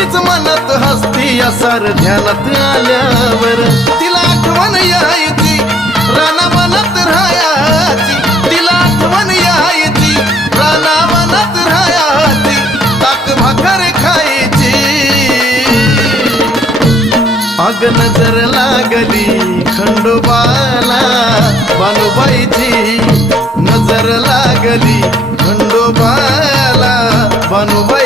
तीच मनात हसती असार ध्यानात आल्यावर तिला आठवण यायची रानावनात राहायची तिला आठवण यायची रानावनात राहायची ताक भाकर खायची अग नजर लागली खंडोबाला बानुबाईची नजर लागली खंडोबाला बानुबाई